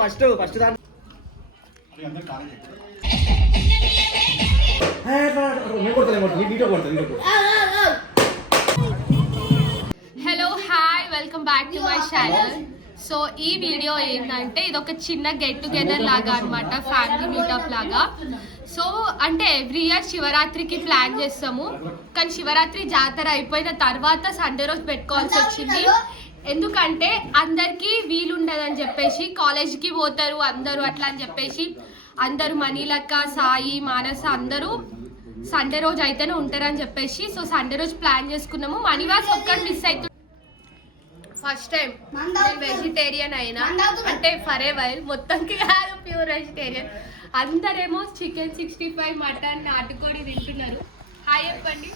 First దాని hello hi welcome back to my channel. So ఈ video ఏంటంటే ఇది ఒక చిన్న గెట్ టుగెదర్ లాగా అనమాట, ఫ్యామిలీ మీటప్ లాగా. సో అంటే ఎవ్రీ ఇయర్ శివరాత్రికి ప్లాన్ చేస్తాము, కానీ శివరాత్రి జాతర అయిపోయిన తర్వాత సండే రోజు పెట్టుకోవాల్సి వచ్చింది. ఎందుకంటే అందరికీ వీలుండదని చెప్పేసి, కాలేజ్కి పోతారు అందరూ అట్లా అని చెప్పేసి అందరూ మనీలక్క, సాయి, మానస అందరూ సండే రోజు అయితేనే ఉంటారని చెప్పేసి సో సండే రోజు ప్లాన్ చేసుకున్నాము. మనీవాస్ ఒక్కటి మిస్ అవుతుంది. ఫస్ట్ టైం నేను వెజిటేరియన్ అయినా, అంటే ఫర్ ఏ వైల్, మొత్తంకి కాదు, ప్యూర్ వెజిటేరియన్. అందరేమో చికెన్ 65, మటన్, నాటుకోడి తింటున్నారు. హాయ్ చెప్పండి.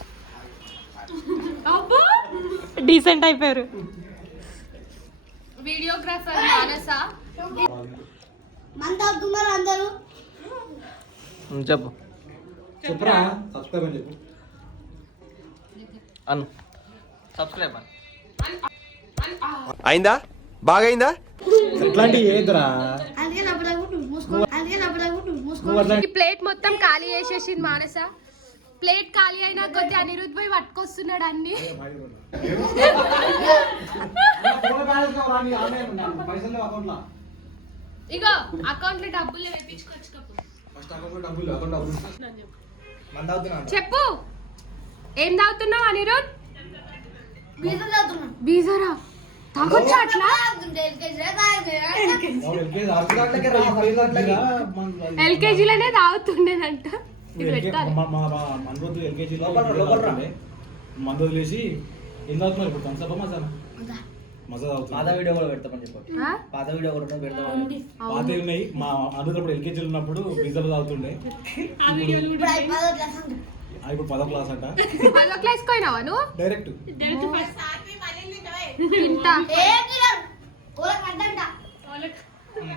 డీసెంట్ అయిపోయారు. వీడియోగ్రాఫర్ మానస. అందరూ చెప్పు చెప్పురా, సబ్స్క్రైబ్ అని చెప్పు. అను సబ్స్క్రైబ్ అయిందా, బాగైందా? ఎట్లాంటివి ఏదురా? ఈ ప్లేట్ మొత్తం ఖాళీ చేసేసింది మానస. ప్లేట్ ఖాళీ అయినా కొద్ది అనిరుద్ధ్ పోయి పట్టుకొస్తున్నాడు అన్ని. ఇగో అకౌంట్ లో డబ్బులు చెప్పు, ఏం తాగుతున్నావు అనిరుద్ధ్? బీజరా తాగొచ్చా అట్లా? ఎల్కేజీలోనే తాగుతుండేనంట. మందు వదిలేసి ఏం తాగుతున్నారు ఇప్పుడు? థమ్స్అప్ మజా మజా తాగుతున్నారు. పాత వీడియో కూడా పెడతామని చెప్పు. పాత వీడియో కూడా పెడతామని. పాతవి ఉన్నాయి. మా అందులో ఎల్కేజీలో ఉన్నప్పుడు పిజ్జాలు తాగుతుండే. ఇప్పుడు 10వ క్లాస్ అంట. 10వ క్లాస్ పోయినావా నువ్వు? డైరెక్ట్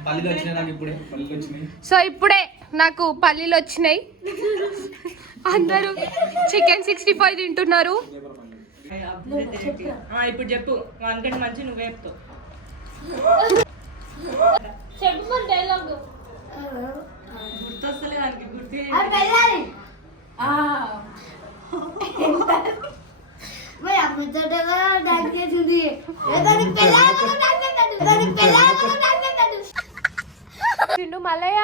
పల్లీలు వచ్చినాయి నాకు ఇప్పుడే. పల్లీలు వచ్చినాయి. సో ఇప్పుడే నాకు పల్లీలు వచ్చినాయి. అందరూ చికెన్ 65 తింటున్నారు. ఇప్పుడు చెప్పు, వానికంటే మంచి నువ్వే చెప్తావు. గుర్తొస్తలే దానికి, గుర్తు మల్లయ్య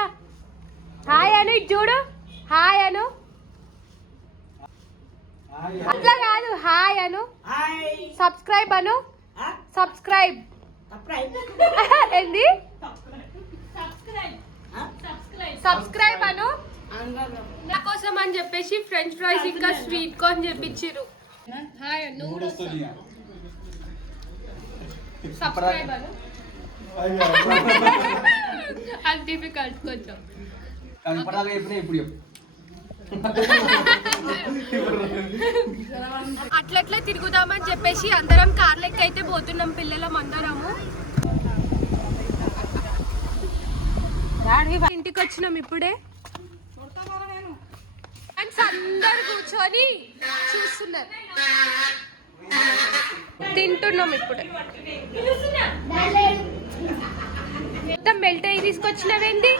హాయ్ అను, చూడు హాయ్ అను. అట్లా కాదు, హాయ్ అను. సబ్స్క్రైబ్ అను. సబ్స్క్రైబ్ ఏంది? సబ్స్క్రైబ్ అను. నా కోసం అని చెప్పేసి ఫ్రెంచ్ ఫ్రైస్ ఇంకా స్వీట్ కార్న్ చెప్పించారు. హాయ్ అను. సబ్స్క్రైబ్ అను. అది డిఫికల్ట్ కొంచెం. అట్లట్లా తిరుగుదామని చెప్పేసి అందరం కార్లెక్క అయితే పోతున్నాం, పిల్లలం అందరము. ఇంటికి వచ్చినాం ఇప్పుడే. ఫ్రెండ్స్ అందరు కూర్చొని చూస్తున్నారు, తింటున్నాం ఇప్పుడే. మొత్తం మెల్ట్ అయ్యి తీసుకొచ్చినవేంది?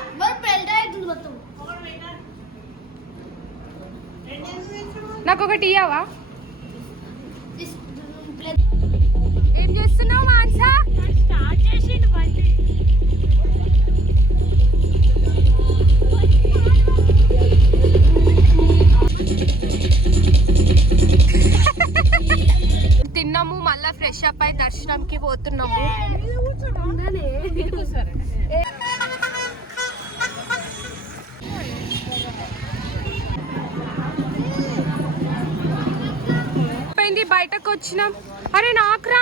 నాకు ఒకటి ఇయ్యవా? ఏం చేస్తున్నావు మాన్సా? స్టార్ట్ చేసిండు బండి. తిన్నాము, మళ్ళా ఫ్రెష్ అప్ అయి దర్శనంకి పోతున్నాము. బయటకు వచ్చినాం. అరే నాకురా.